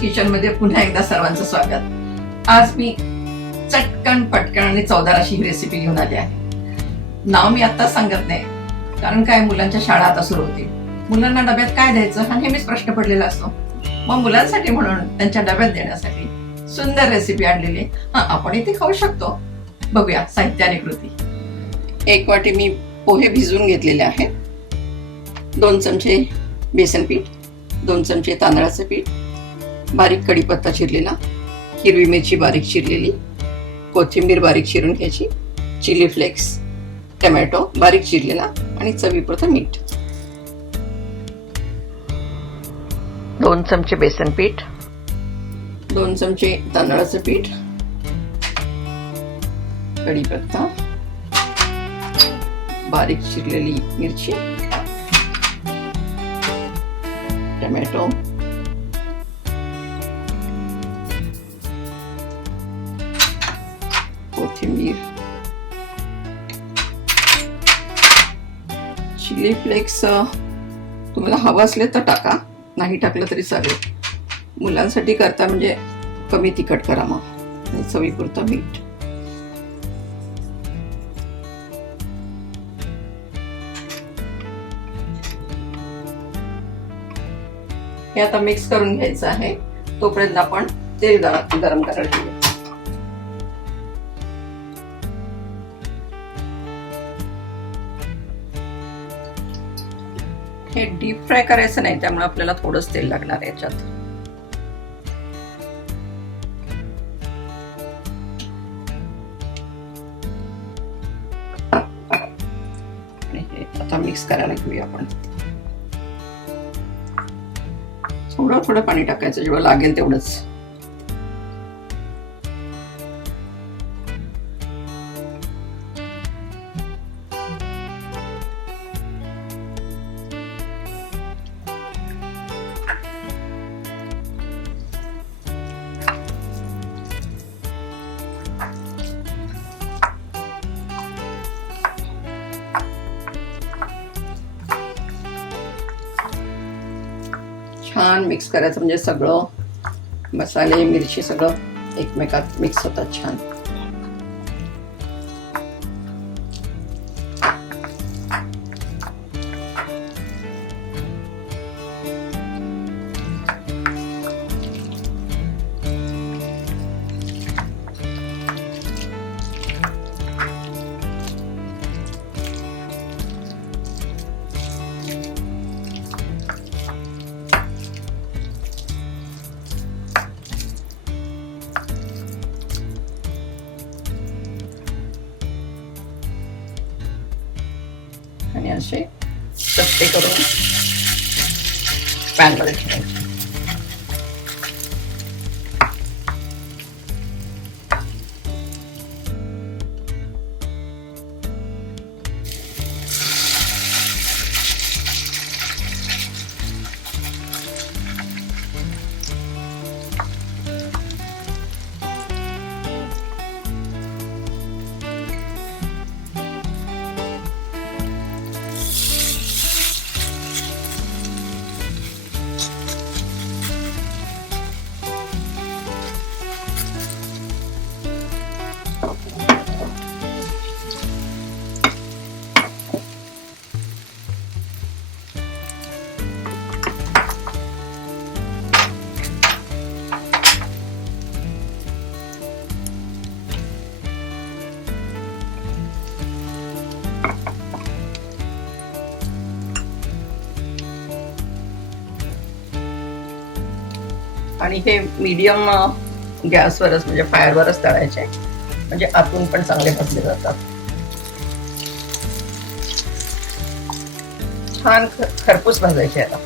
Kitchen मध्ये पुन्हा एकदा सर्वांचं स्वागत. आज मी चटकन पटकन आणि चवदार अशी ही रेसिपी घेऊन आली आहे. नाव मी आता सांगत नाही, कारण काय मुलांच्या शाळा आता सुरू होतील. मुलांना डब्यात काय द्यायचं हा नेहमीच प्रश्न पडलेला असतो. मग मुलांसाठी म्हणून त्यांच्या डब्यात देण्यासाठी सुंदर रेसिपी आणलेली. आपणही ती खाऊ शकतो. बघूया साहित्य आणि कृती. 1 वाटी मी पोहे भिजवून घेतलेले आहेत. 2 चमचे बेसन पीठ, 2 चमचे तांदळाचे पीठ, बारीक कढीपत्ता चिरलेला, हिरवी मिरची बारीक चिरलेली, कोथिंबीर बारीक चिरून घ्यायची, चिली फ्लेक्स, टोमॅटो बारीक चिरलेला आणि चवीपुरतं मीठ. 2 चमचे बेसन पीठ, 2 चमचे तांदळाचं पीठ, कढीपत्ता, बारीक चिरलेली मिरची, टोमॅटो, कोथिंबीर, चिली फ्लेक्स तुम्हाला हवं असले तर टाका, नाही टाकलं तरी चालेल. मुलांसाठी करता म्हणजे कमी तिखट करा. मग चवीपुरतं मीठ. हे आता मिक्स करून घ्यायचं आहे. तोपर्यंत आपण तेल गरम करायला ठेवूया. हे डीप फ्राय करायचं नाही, त्यामुळे आपल्याला थोडंच तेल लागणार आहे याच्यात. आणि हे आता मिक्स करायला घेऊया आपण. थोडं थोडं पाणी टाकायचं, जेवढं लागेल तेवढंच. छान मिक्स करायचं, म्हणजे सगळं मसाले मिरची सगळं एकमेकात मिक्स होतात छान. आणि असे चपटे करून पॅन मध्ये ठेवायचे. आणि हे मीडियम गॅसवरच म्हणजे फायरवरच तळायचे, म्हणजे आतून पण चांगले भाजले जातात. छान खरपूस भाजायचे आता.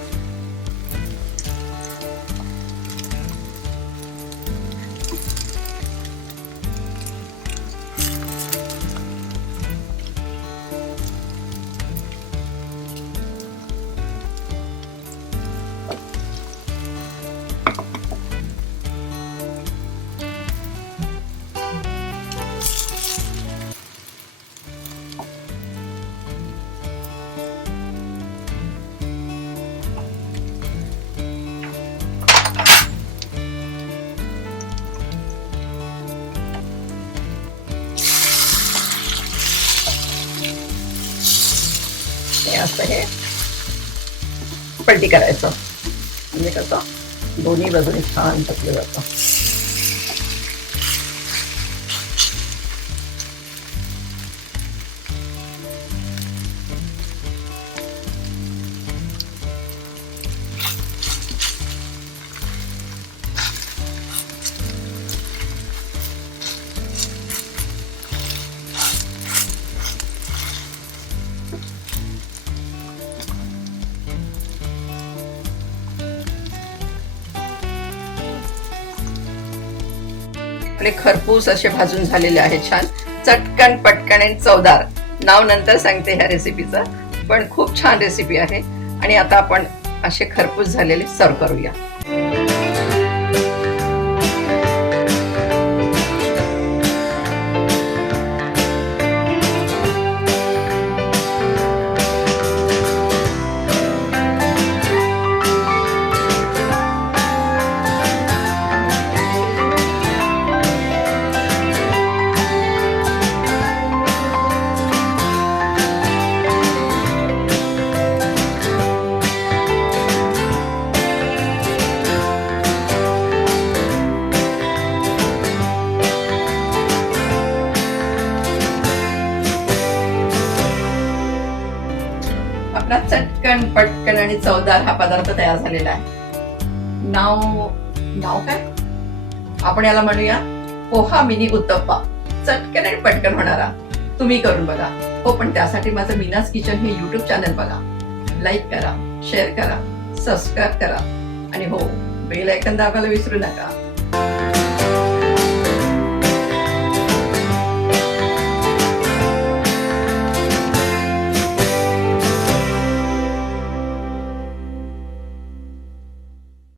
असं हे पलटी करायचं, म्हणजे कसं दोन्ही बाजूने छान पकलं जातं. आपले खरपूस असे भाजून झालेले आहे, छान चटकन पटकन आणि चवदार. नाव नंतर सांगते ह्या रेसिपीचं, पण खूप छान रेसिपी आहे. आणि आता आपण असे खरपूस झालेले सर्व करूया. आपला चटकन पटकन आणि चवदार हा पदार्थ तयार झालेला आहे. नाव काय आपण याला म्हणूया पोहा मिनी उत्तप्पा. चटकन आणि पटकन होणारा. तुम्ही करून बघा. हो, पण त्यासाठी माझं मीनाज किचन हे युट्यूब चॅनल बघा, लाईक करा, शेअर करा, सबस्क्राईब करा आणि हो, बेल आयकॉन दाबायला विसरू नका.